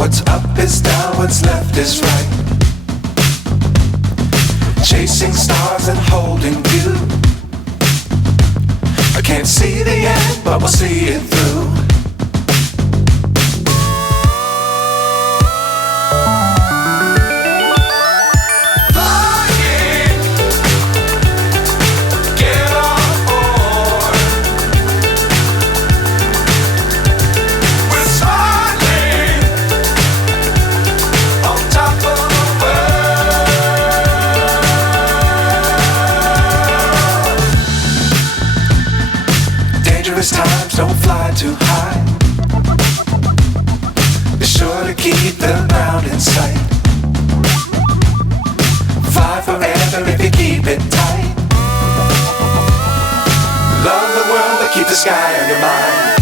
What's up is down, what's left is right. Chasing stars and holding you. I can't see the end, but we'll see it through. Dangerous times, don't fly too high. Be sure to keep the ground in sight. Fly forever if you keep it tight. Love the world, but keep the sky on your mind.